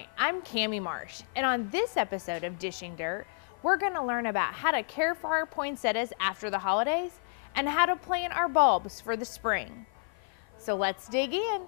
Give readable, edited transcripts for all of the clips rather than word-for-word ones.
Hi, I'm Cammie Marsh, and on this episode of Dishing Dirt, we're going to learn about how to care for our poinsettias after the holidays and how to plant our bulbs for the spring. So let's dig in.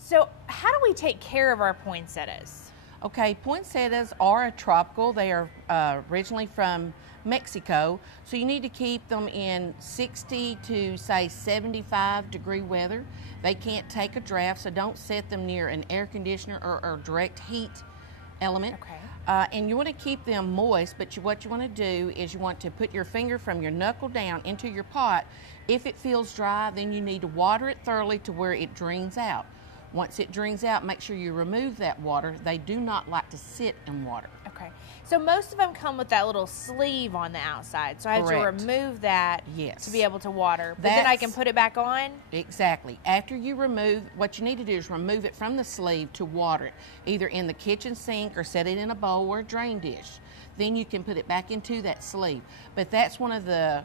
So how do we take care of our poinsettias? Okay, poinsettias are a tropical. They are originally from Mexico, so you need to keep them in 60 to say 75 degree weather. They can't take a draft, so don't set them near an air conditioner or direct heat element. Okay. And you want to keep them moist, but what you want to do is you want to put your finger from your knuckle down into your pot. If it feels dry, then you need to water it thoroughly to where it drains out. Once it drains out, make sure you remove that water. They do not like to sit in water. Okay. So most of them come with that little sleeve on the outside, so I have Correct. to remove that Yes. to be able to water. But then I can put it back on? Exactly. After you remove, what you need to do is remove it from the sleeve to water it, either in the kitchen sink or set it in a bowl or a drain dish. Then you can put it back into that sleeve. But that's one of the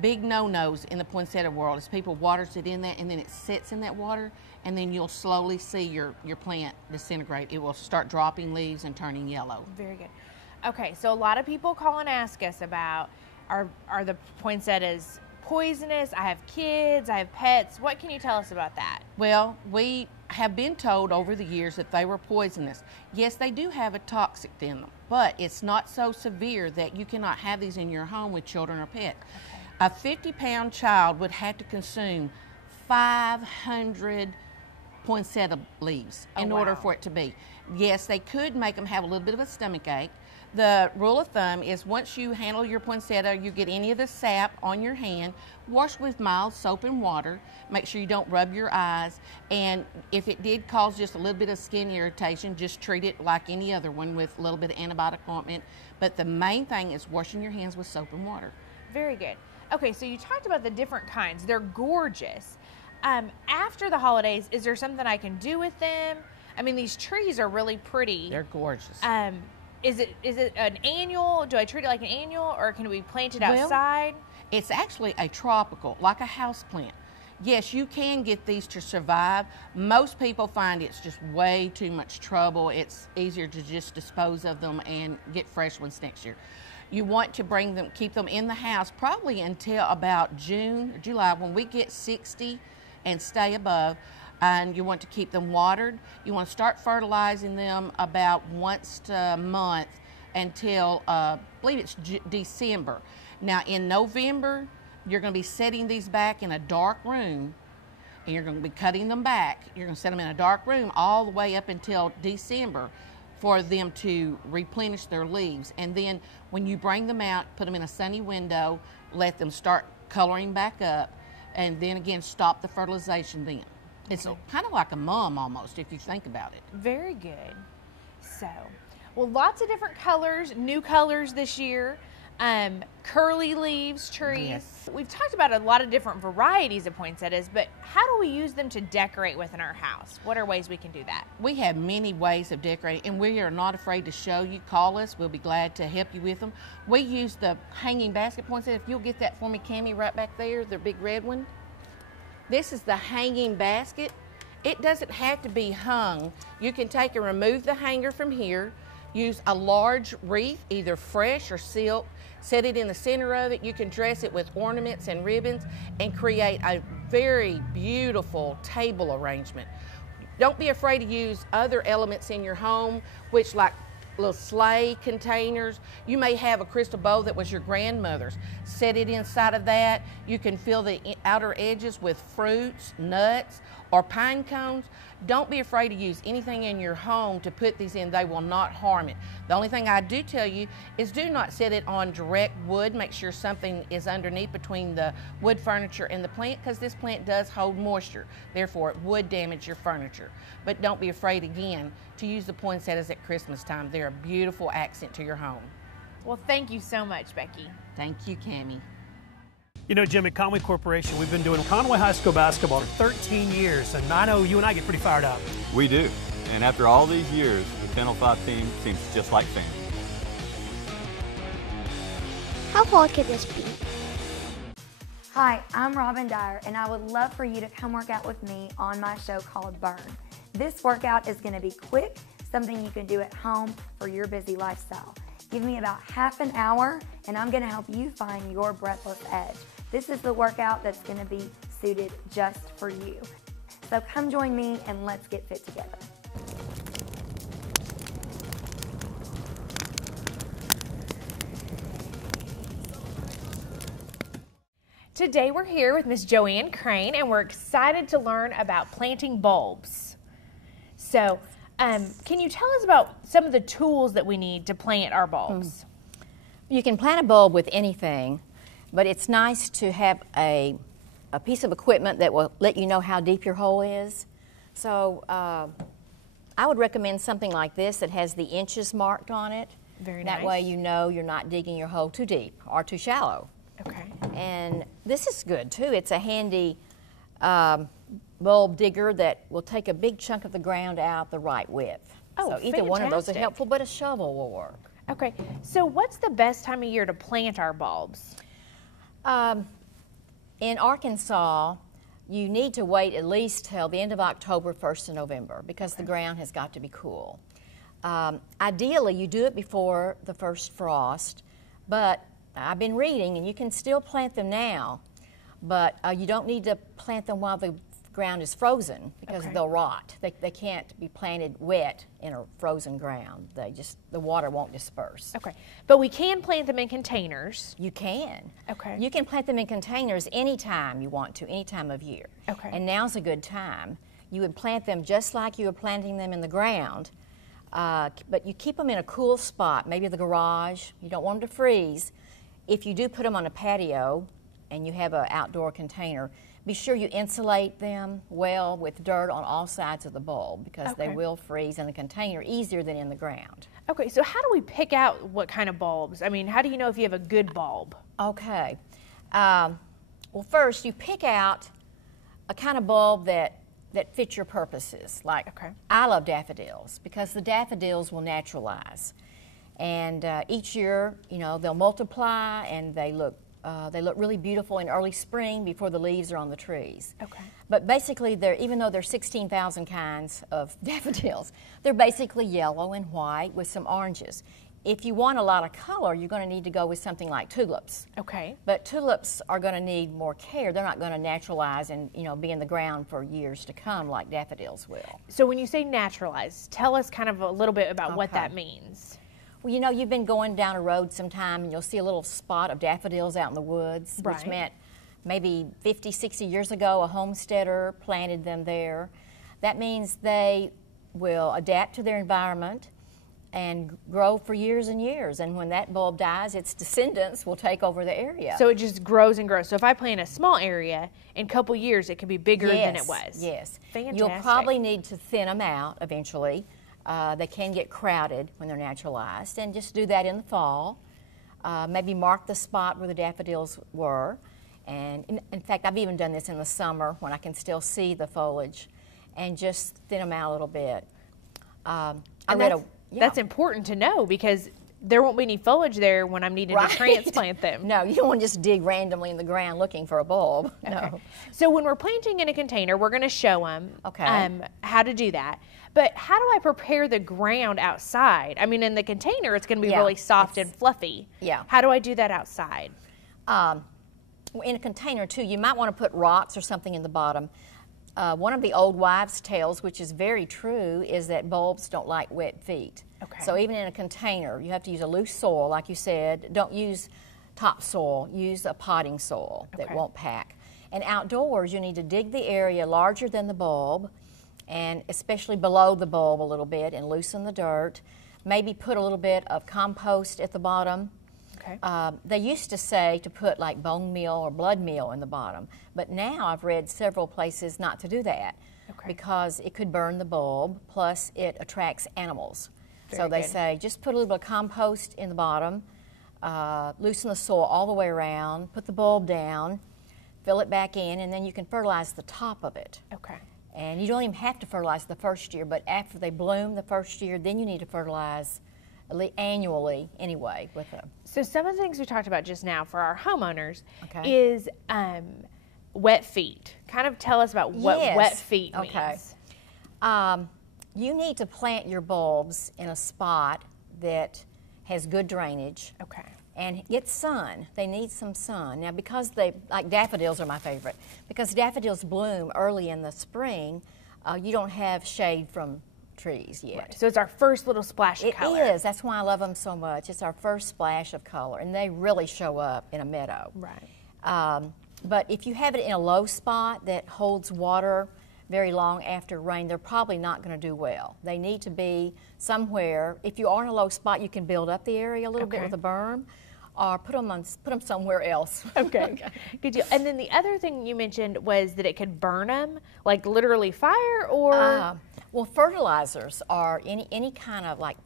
big no-nos in the poinsettia world is people waters it in that and then it sits in that water, and then you'll slowly see your plant disintegrate. It will start dropping leaves and turning yellow. Very good. Okay, so a lot of people call and ask us about are the poinsettias poisonous? I have kids, I have pets. What can you tell us about that? Well, we have been told over the years that they were poisonous. Yes, they do have a toxic in them, but it's not so severe that you cannot have these in your home with children or pets. Okay. A 50-pound child would have to consume 500 poinsettia leaves in order for it to be. Yes, they could make them have a little bit of a stomach ache. The rule of thumb is once you handle your poinsettia, you get any of the sap on your hand, wash with mild soap and water. Make sure you don't rub your eyes. And if it did cause just a little bit of skin irritation, just treat it like any other one with a little bit of antibiotic ointment. But the main thing is washing your hands with soap and water. Very good. Okay, so you talked about the different kinds. They're gorgeous. After the holidays, is there something I can do with them? I mean, these trees are really pretty. They're gorgeous. Is it an annual? Do I treat it like an annual, or can we plant it outside? Well, it's actually a tropical, like a house plant. Yes, you can get these to survive. Most people find it's just way too much trouble. It's easier to just dispose of them and get fresh ones next year. You want to keep them in the house probably until about June or July when we get 60 and stay above. And you want to keep them watered. You want to start fertilizing them about once a month until, I believe it's December. Now in November, you're going to be setting these back in a dark room, and you're going to be cutting them back. You're going to set them in a dark room all the way up until December for them to replenish their leaves. And then when you bring them out, put them in a sunny window, let them start coloring back up, and then again stop the fertilization then. It's kind of like a mum almost, if you think about it. Very good. So, well, lots of different colors, new colors this year. Curly leaves trees. Yes. We've talked about a lot of different varieties of poinsettias, but how do we use them to decorate within our house? What are ways we can do that? We have many ways of decorating, and we are not afraid to show you. Call us. We'll be glad to help you with them. We use the hanging basket poinsettia. If you'll get that for me, Cammie, right back there, the big red one. This is the hanging basket. It doesn't have to be hung. You can take and remove the hanger from here, use a large wreath, either fresh or silk, set it in the center of it. You can dress it with ornaments and ribbons and create a very beautiful table arrangement. Don't be afraid to use other elements in your home, which like little sleigh containers. You may have a crystal bowl that was your grandmother's. Set it inside of that. You can fill the outer edges with fruits, nuts, or pine cones, don't be afraid to use anything in your home to put these in. They will not harm it. The only thing I do tell you is do not set it on direct wood. Make sure something is underneath between the wood furniture and the plant, because this plant does hold moisture. Therefore, it would damage your furniture. But don't be afraid, again, to use the poinsettias at Christmas time. They're a beautiful accent to your home. Well, thank you so much, Becky. Thank you, Cammie. You know, Jim, at Conway Corporation, we've been doing Conway High School basketball for 13 years, and I know you and I get pretty fired up. We do. And after all these years, the 1005 team seems just like family. How hard could this be? Hi, I'm Robin Dyer, and I would love for you to come work out with me on my show called Burn. This workout is going to be quick, something you can do at home for your busy lifestyle. Give me about half an hour, and I'm going to help you find your breathless edge. This is the workout that's going to be suited just for you. So come join me and let's get fit together. Today we're here with Miss Joanne Crane, and we're excited to learn about planting bulbs. So, can you tell us about some of the tools that we need to plant our bulbs? You can plant a bulb with anything, but it's nice to have a piece of equipment that will let you know how deep your hole is. So I would recommend something like this that has the inches marked on it. Very nice. That way you know you're not digging your hole too deep or too shallow. Okay. And this is good too. It's a handy bulb digger that will take a big chunk of the ground out the right width. Oh, so either one of those are fantastic. helpful, but a shovel will work. Okay, so what's the best time of year to plant our bulbs? In Arkansas, you need to wait at least till the end of October, 1st of November, because the ground has got to be cool. Ideally, you do it before the first frost, but I've been reading, and you can still plant them now, but you don't need to plant them while the ground is frozen, because they'll rot. They can't be planted wet in a frozen ground. The water won't disperse. Okay, but we can plant them in containers. You can. Okay. You can plant them in containers anytime you want to, any time of year. Okay. And now's a good time. You would plant them just like you were planting them in the ground, but you keep them in a cool spot, maybe the garage. You don't want them to freeze. If you do put them on a patio and you have an outdoor container, be sure you insulate them well with dirt on all sides of the bulb, because they will freeze in the container easier than in the ground. Okay, so how do we pick out what kind of bulbs? I mean, how do you know if you have a good bulb? Okay. Well, first you pick out a kind of bulb that fits your purposes. Like, I love daffodils because the daffodils will naturalize. And each year, you know, they'll multiply, and they look really beautiful in early spring before the leaves are on the trees. Okay. But basically, even though there's 16,000 kinds of daffodils, they're basically yellow and white with some oranges. If you want a lot of color, you're going to need to go with something like tulips. Okay. But tulips are going to need more care. They're not going to naturalize and, you know, be in the ground for years to come like daffodils will. So when you say naturalize, tell us kind of a little bit about what that means. Well, you know, you've been going down a road sometime and you'll see a little spot of daffodils out in the woods, which meant maybe 50, 60 years ago a homesteader planted them there. That means they will adapt to their environment and grow for years and years. And when that bulb dies, its descendants will take over the area. So it just grows and grows. So if I plant a small area, in a couple years it could be bigger than it was. Yes. Fantastic. You'll probably need to thin them out eventually. They can get crowded when they're naturalized, and just do that in the fall. Maybe mark the spot where the daffodils were. And in fact, I've even done this in the summer when I can still see the foliage, and just thin them out a little bit. That's important to know, because there won't be any foliage there when I'm needing to transplant them. No, you don't want to just dig randomly in the ground looking for a bulb. No. So when we're planting in a container, we're going to show them how to do that. But how do I prepare the ground outside? I mean, in the container, it's going to be really soft and fluffy. Yeah. How do I do that outside? In a container, too, you might want to put rocks or something in the bottom. One of the old wives' tales, which is very true, is that bulbs don't like wet feet. Okay. So even in a container, you have to use a loose soil, like you said. Don't use topsoil. Use a potting soil that won't pack. And outdoors, you need to dig the area larger than the bulb, and especially below the bulb a little bit, and loosen the dirt. Maybe put a little bit of compost at the bottom. Okay. They used to say to put like bone meal or blood meal in the bottom, but now I've read several places not to do that because it could burn the bulb, plus it attracts animals. So they say just put a little bit of compost in the bottom, loosen the soil all the way around, put the bulb down, fill it back in, and then you can fertilize the top of it. Okay. And you don't even have to fertilize the first year, but after they bloom the first year, then you need to fertilize annually anyway with them. So some of the things we talked about just now for our homeowners is wet feet. Kind of tell us about what wet feet means. You need to plant your bulbs in a spot that has good drainage. Okay. And get sun. They need some sun. Now, because like daffodils are my favorite, because daffodils bloom early in the spring, you don't have shade from trees yet. Right. So it's our first little splash of color. It is. That's why I love them so much. It's our first splash of color, and they really show up in a meadow. Right. But if you have it in a low spot that holds water very long after rain, they're probably not going to do well. They need to be somewhere. If you are in a low spot, you can build up the area a little bit with a berm, or put them somewhere else. Okay. Good deal. And then the other thing you mentioned was that it could burn them, like literally fire, or? Well, fertilizers or any kind of like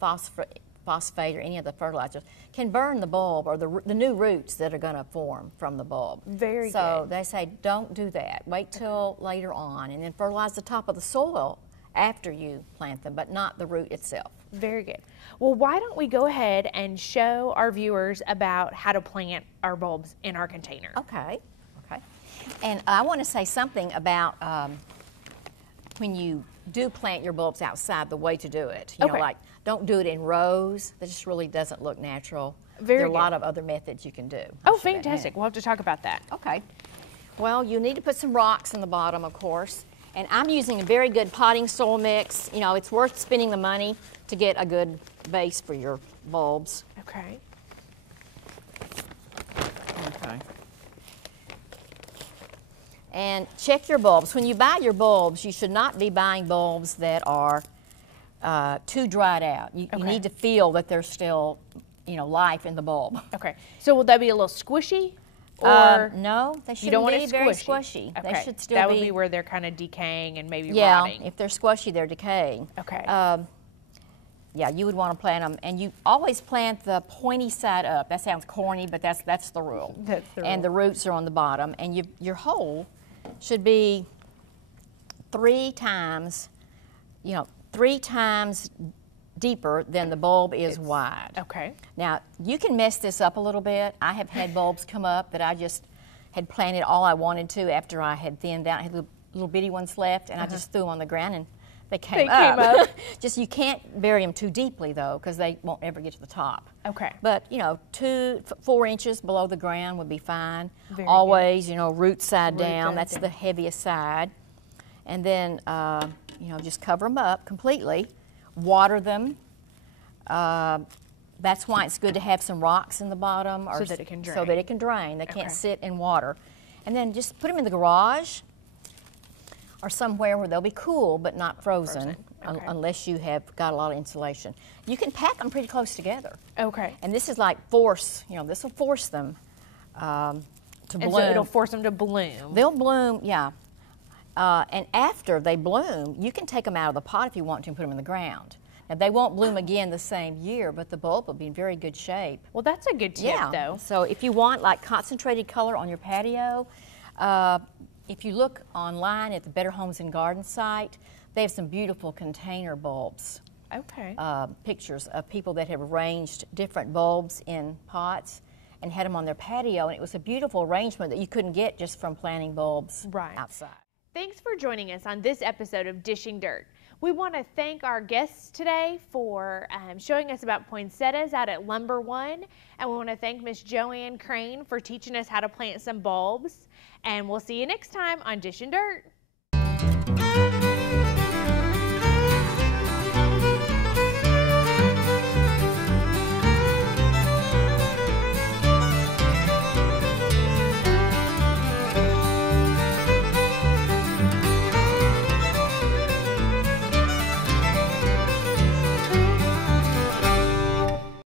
phosphate or any of the fertilizers can burn the bulb or the new roots that are going to form from the bulb. Very good. So they say don't do that. Wait till later on, and then fertilize the top of the soil after you plant them, but not the root itself. Very good. Well, why don't we go ahead and show our viewers about how to plant our bulbs in our container. Okay. And I want to say something about when you do plant your bulbs outside, the way to do it. You know, like don't do it in rows. That just really doesn't look natural. There are a lot of other methods you can do. Oh, fantastic. We'll have to talk about that. Okay. Well, you need to put some rocks in the bottom, of course. And I'm using a very good potting soil mix. You know, it's worth spending the money to get a good base for your bulbs. Okay. And check your bulbs. When you buy your bulbs, you should not be buying bulbs that are too dried out. You need to feel that there's still, life in the bulb. Okay. So will that be a little squishy? Or no, they shouldn't want be it very squishy. Okay. They should still that would be where they're kind of decaying and maybe rotting. Yeah, if they're squishy, they're decaying. Okay. Yeah, you would want to plant them, and you always plant the pointy side up. That sounds corny, but that's the rule. That's the rule. And the roots are on the bottom, and your hole should be 3 times deeper than the bulb is wide. Okay. Now, you can mess this up a little bit. I have had bulbs come up that I just had planted all I wanted to after I had thinned out. I had little bitty ones left, and I just threw them on the ground, and they came up. Just you can't bury them too deeply, though, because they won't ever get to the top. Okay. But, 4 inches below the ground would be fine. Very Always, root side down. That's the heaviest side. And then, just cover them up completely. Water them. That's why it's good to have some rocks in the bottom. So that it can drain. So that it can drain. They can't sit in water. And then just put them in the garage or somewhere where they'll be cool but not frozen. Unless you have got a lot of insulation. You can pack them pretty close together. Okay. And this is like force, this will force them to bloom. And so it'll force them to bloom. They'll bloom, yeah. And after they bloom, you can take them out of the pot if you want to and put them in the ground. Now, they won't bloom again the same year, but the bulb will be in very good shape. Well, that's a good tip, though. So if you want like concentrated color on your patio, if you look online at the Better Homes and Gardens site, they have some beautiful container bulbs. Okay. Pictures of people that have arranged different bulbs in pots and had them on their patio, and it was a beautiful arrangement that you couldn't get just from planting bulbs outside. Thanks for joining us on this episode of Dishing Dirt. We want to thank our guests today for showing us about poinsettias out at Lumber One, and we want to thank Miss Joanne Crane for teaching us how to plant some bulbs. And we'll see you next time on Dishing Dirt.